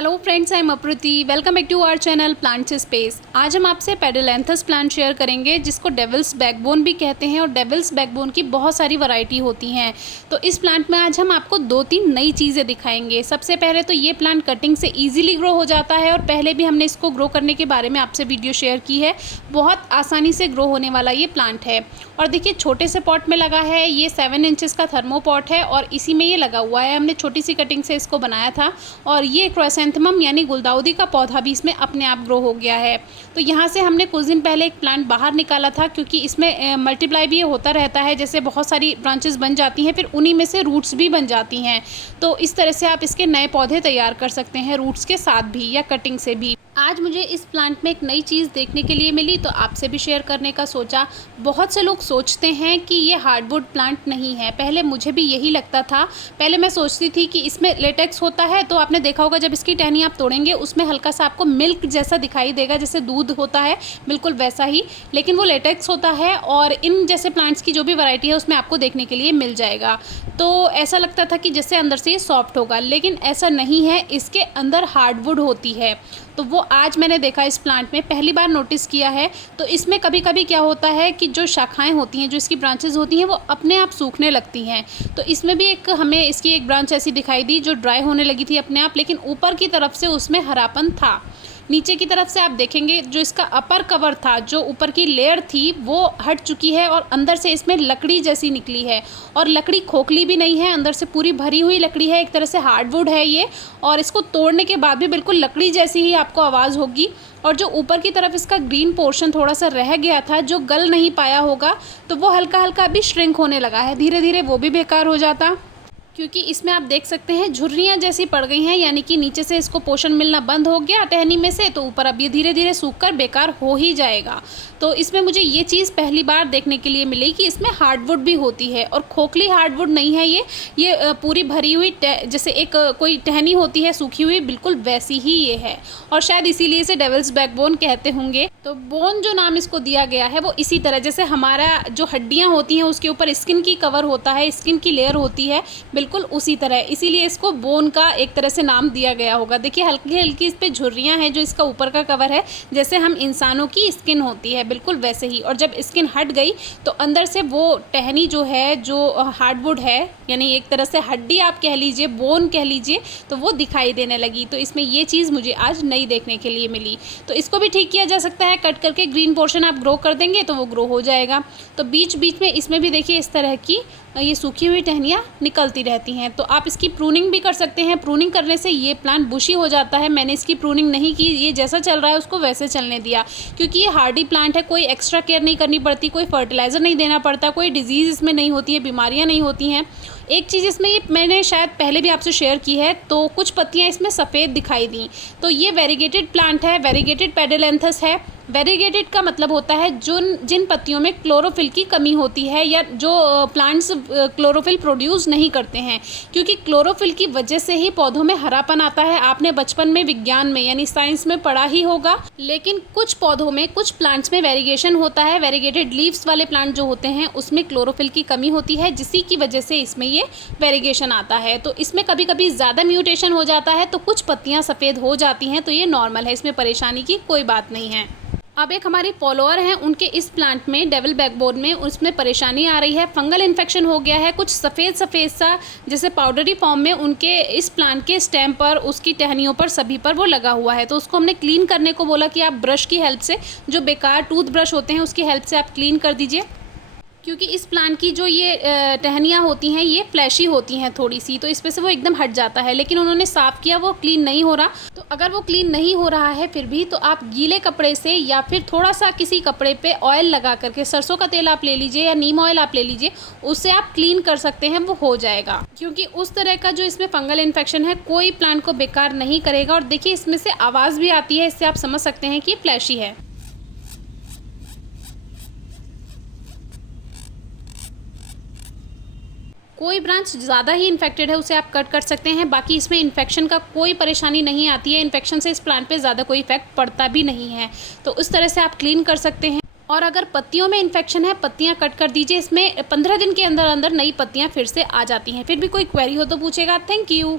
Hello friends, I am Apruti. Welcome back to our channel Plants Space. आज हम आपसे पेडोलैंथस plant share करेंगे जिसको डेविल्स बैकबोन भी कहते हैं और डेविल्स बैकबोन की बहुत सारी वैरायटी होती हैं। तो इस प्लांट में आज हम आपको 2-3 नई चीज़ें दिखाएंगे। सबसे पहले तो ये प्लांट कटिंग से ईजिली ग्रो हो जाता है और पहले भी हमने इसको ग्रो करने के बारे में आपसे वीडियो शेयर की है। बहुत आसानी से ग्रो होने वाला ये प्लांट है। और देखिए छोटे से पॉट में लगा है, ये 7 इंचेस का थर्मोपॉट है और इसी में ये लगा हुआ है। हमने छोटी सी कटिंग से इसको बनाया था और ये क्राइसैंथेमम यानी गुलदाउदी का पौधा भी इसमें अपने आप ग्रो हो गया है। तो यहाँ से हमने कुछ दिन पहले एक प्लांट बाहर निकाला था क्योंकि इसमें मल्टीप्लाई भी होता रहता है, जैसे बहुत सारी ब्रांचेस बन जाती हैं, फिर उन्हीं में से रूट्स भी बन जाती हैं। तो इस तरह से आप इसके नए पौधे तैयार कर सकते हैं रूट्स के साथ भी या कटिंग से भी। आज मुझे इस प्लांट में एक नई चीज़ देखने के लिए मिली तो आपसे भी शेयर करने का सोचा। बहुत से लोग सोचते हैं कि ये हार्डवुड प्लांट नहीं है। पहले मुझे भी यही लगता था। पहले मैं सोचती थी कि इसमें लेटेक्स होता है, तो आपने देखा होगा जब इसकी टहनी आप तोड़ेंगे उसमें हल्का सा आपको मिल्क जैसा दिखाई देगा, जैसे दूध होता है बिल्कुल वैसा ही, लेकिन वो लेटेक्स होता है और इन जैसे प्लांट्स की जो भी वैरायटी है उसमें आपको देखने के लिए मिल जाएगा। तो ऐसा लगता था कि जैसे अंदर से ये सॉफ्ट होगा, लेकिन ऐसा नहीं है, इसके अंदर हार्डवुड होती है। तो वो आज मैंने देखा इस प्लांट में, पहली बार नोटिस किया है। तो इसमें कभी कभी क्या होता है कि जो शाखाएं होती हैं, जो इसकी ब्रांचेस होती हैं, वो अपने आप सूखने लगती हैं। तो इसमें भी हमें इसकी एक ब्रांच ऐसी दिखाई दी जो ड्राई होने लगी थी अपने आप, लेकिन ऊपर की तरफ से उसमें हरापन था। नीचे की तरफ से आप देखेंगे जो इसका अपर कवर था, जो ऊपर की लेयर थी, वो हट चुकी है और अंदर से इसमें लकड़ी जैसी निकली है। और लकड़ी खोखली भी नहीं है, अंदर से पूरी भरी हुई लकड़ी है, एक तरह से हार्डवुड है ये। और इसको तोड़ने के बाद भी बिल्कुल लकड़ी जैसी ही आपको आवाज़ होगी। और जो ऊपर की तरफ इसका ग्रीन पोर्शन थोड़ा सा रह गया था, जो गल नहीं पाया होगा, तो वो हल्का हल्का अभी श्रिंक होने लगा है। धीरे धीरे वो भी बेकार हो जाता, क्योंकि इसमें आप देख सकते हैं झुर्रियाँ जैसी पड़ गई हैं, यानी कि नीचे से इसको पोषण मिलना बंद हो गया टहनी में से, तो ऊपर अब ये धीरे धीरे सूखकर बेकार हो ही जाएगा। तो इसमें मुझे ये चीज़ पहली बार देखने के लिए मिली कि इसमें हार्डवुड भी होती है और खोखली हार्डवुड नहीं है ये पूरी भरी हुई जैसे एक कोई टहनी होती है सूखी हुई, बिल्कुल वैसी ही ये है। और शायद इसीलिए इसे डेविल्स बैकबोन कहते होंगे। तो बोन जो नाम इसको दिया गया है वो इसी तरह, जैसे हमारा जो हड्डियाँ होती हैं उसके ऊपर स्किन की कवर होता है, स्किन की लेयर होती है, बिल्कुल उसी तरह, इसीलिए इसको बोन का एक तरह से नाम दिया गया होगा। देखिए हल्की हल्की इस पे झुर्रियाँ हैं, जो इसका ऊपर का कवर है, जैसे हम इंसानों की स्किन होती है बिल्कुल वैसे ही। और जब स्किन हट गई तो अंदर से वो टहनी जो है, जो हार्डवुड है, यानी एक तरह से हड्डी आप कह लीजिए, बोन कह लीजिए, तो वो दिखाई देने लगी। तो इसमें ये चीज़ मुझे आज नई देखने के लिए मिली। तो इसको भी ठीक किया जा सकता है, कट करके ग्रीन पोर्शन आप ग्रो कर देंगे तो वो ग्रो हो जाएगा। तो बीच बीच में इसमें भी देखिए इस तरह की ये सूखी हुई टहनियाँ निकलती रहती हैं। तो आप इसकी प्रूनिंग भी कर सकते हैं। प्रूनिंग करने से ये प्लांट बुशी हो जाता है। मैंने इसकी प्रूनिंग नहीं की, ये जैसा चल रहा है उसको वैसे चलने दिया, क्योंकि ये हार्डी प्लांट है, कोई एक्स्ट्रा केयर नहीं करनी पड़ती, कोई फर्टिलाइज़र नहीं देना पड़ता, कोई डिजीज़ इसमें नहीं होती है, बीमारियाँ नहीं होती हैं। एक चीज़ इसमें ये मैंने शायद पहले भी आपसे शेयर की है, तो कुछ पत्तियाँ इसमें सफ़ेद दिखाई दी। तो ये वेरीगेटेड प्लांट है, वेरीगेटेड पेडोलैंथस है। वेरीगेटेड का मतलब होता है जिन पत्तियों में क्लोरोफिल की कमी होती है, या जो प्लांट्स क्लोरोफिल प्रोड्यूस नहीं करते हैं, क्योंकि क्लोरोफिल की वजह से ही पौधों में हरापन आता है। आपने बचपन में विज्ञान में यानी साइंस में पढ़ा ही होगा। लेकिन कुछ पौधों में, कुछ प्लांट्स में वेरीगेशन होता है। वेरीगेटेड लीव्स वाले प्लांट जो होते हैं उसमें क्लोरोफिल की कमी होती है, जिसी की वजह से इसमें ये वेरीगेशन आता है। तो इसमें कभी कभी ज़्यादा म्यूटेशन हो जाता है, तो कुछ पत्तियाँ सफ़ेद हो जाती हैं, तो ये नॉर्मल है, इसमें परेशानी की कोई बात नहीं है। अब एक हमारी फॉलोअर हैं, उनके इस प्लांट में डेविल बैकबोन में उसमें परेशानी आ रही है, फंगल इन्फेक्शन हो गया है, कुछ सफ़ेद सफ़ेद सा जैसे पाउडरी फॉर्म में उनके इस प्लांट के स्टेम पर, उसकी टहनियों पर, सभी पर वो लगा हुआ है। तो उसको हमने क्लीन करने को बोला कि आप ब्रश की हेल्प से, जो बेकार टूथ ब्रश होते हैं उसकी हेल्प से आप क्लीन कर दीजिए, क्योंकि इस प्लांट की जो ये टहनियाँ होती हैं ये फ्लैशी होती हैं थोड़ी सी, तो इस पे से वो एकदम हट जाता है। लेकिन उन्होंने साफ़ किया, वो क्लीन नहीं हो रहा। तो अगर वो क्लीन नहीं हो रहा है फिर भी, तो आप गीले कपड़े से या फिर थोड़ा सा किसी कपड़े पे ऑयल लगा करके, सरसों का तेल आप ले लीजिए या नीम ऑयल आप ले लीजिए, उससे आप क्लीन कर सकते हैं, वो हो जाएगा। क्योंकि उस तरह का जो इसमें फंगल इन्फेक्शन है कोई प्लांट को बेकार नहीं करेगा। और देखिए इसमें से आवाज़ भी आती है, इससे आप समझ सकते हैं कि फ्लैशी है। कोई ब्रांच ज़्यादा ही इन्फेक्टेड है उसे आप कट कर सकते हैं, बाकी इसमें इन्फेक्शन का कोई परेशानी नहीं आती है। इन्फेक्शन से इस प्लांट पे ज़्यादा कोई इफेक्ट पड़ता भी नहीं है। तो उस तरह से आप क्लीन कर सकते हैं। और अगर पत्तियों में इन्फेक्शन है, पत्तियां कट कर दीजिए। इसमें 15 दिन के अंदर अंदर नई पत्तियां फिर से आ जाती हैं। फिर भी कोई क्वेरी हो तो पूछेगा। Thank you.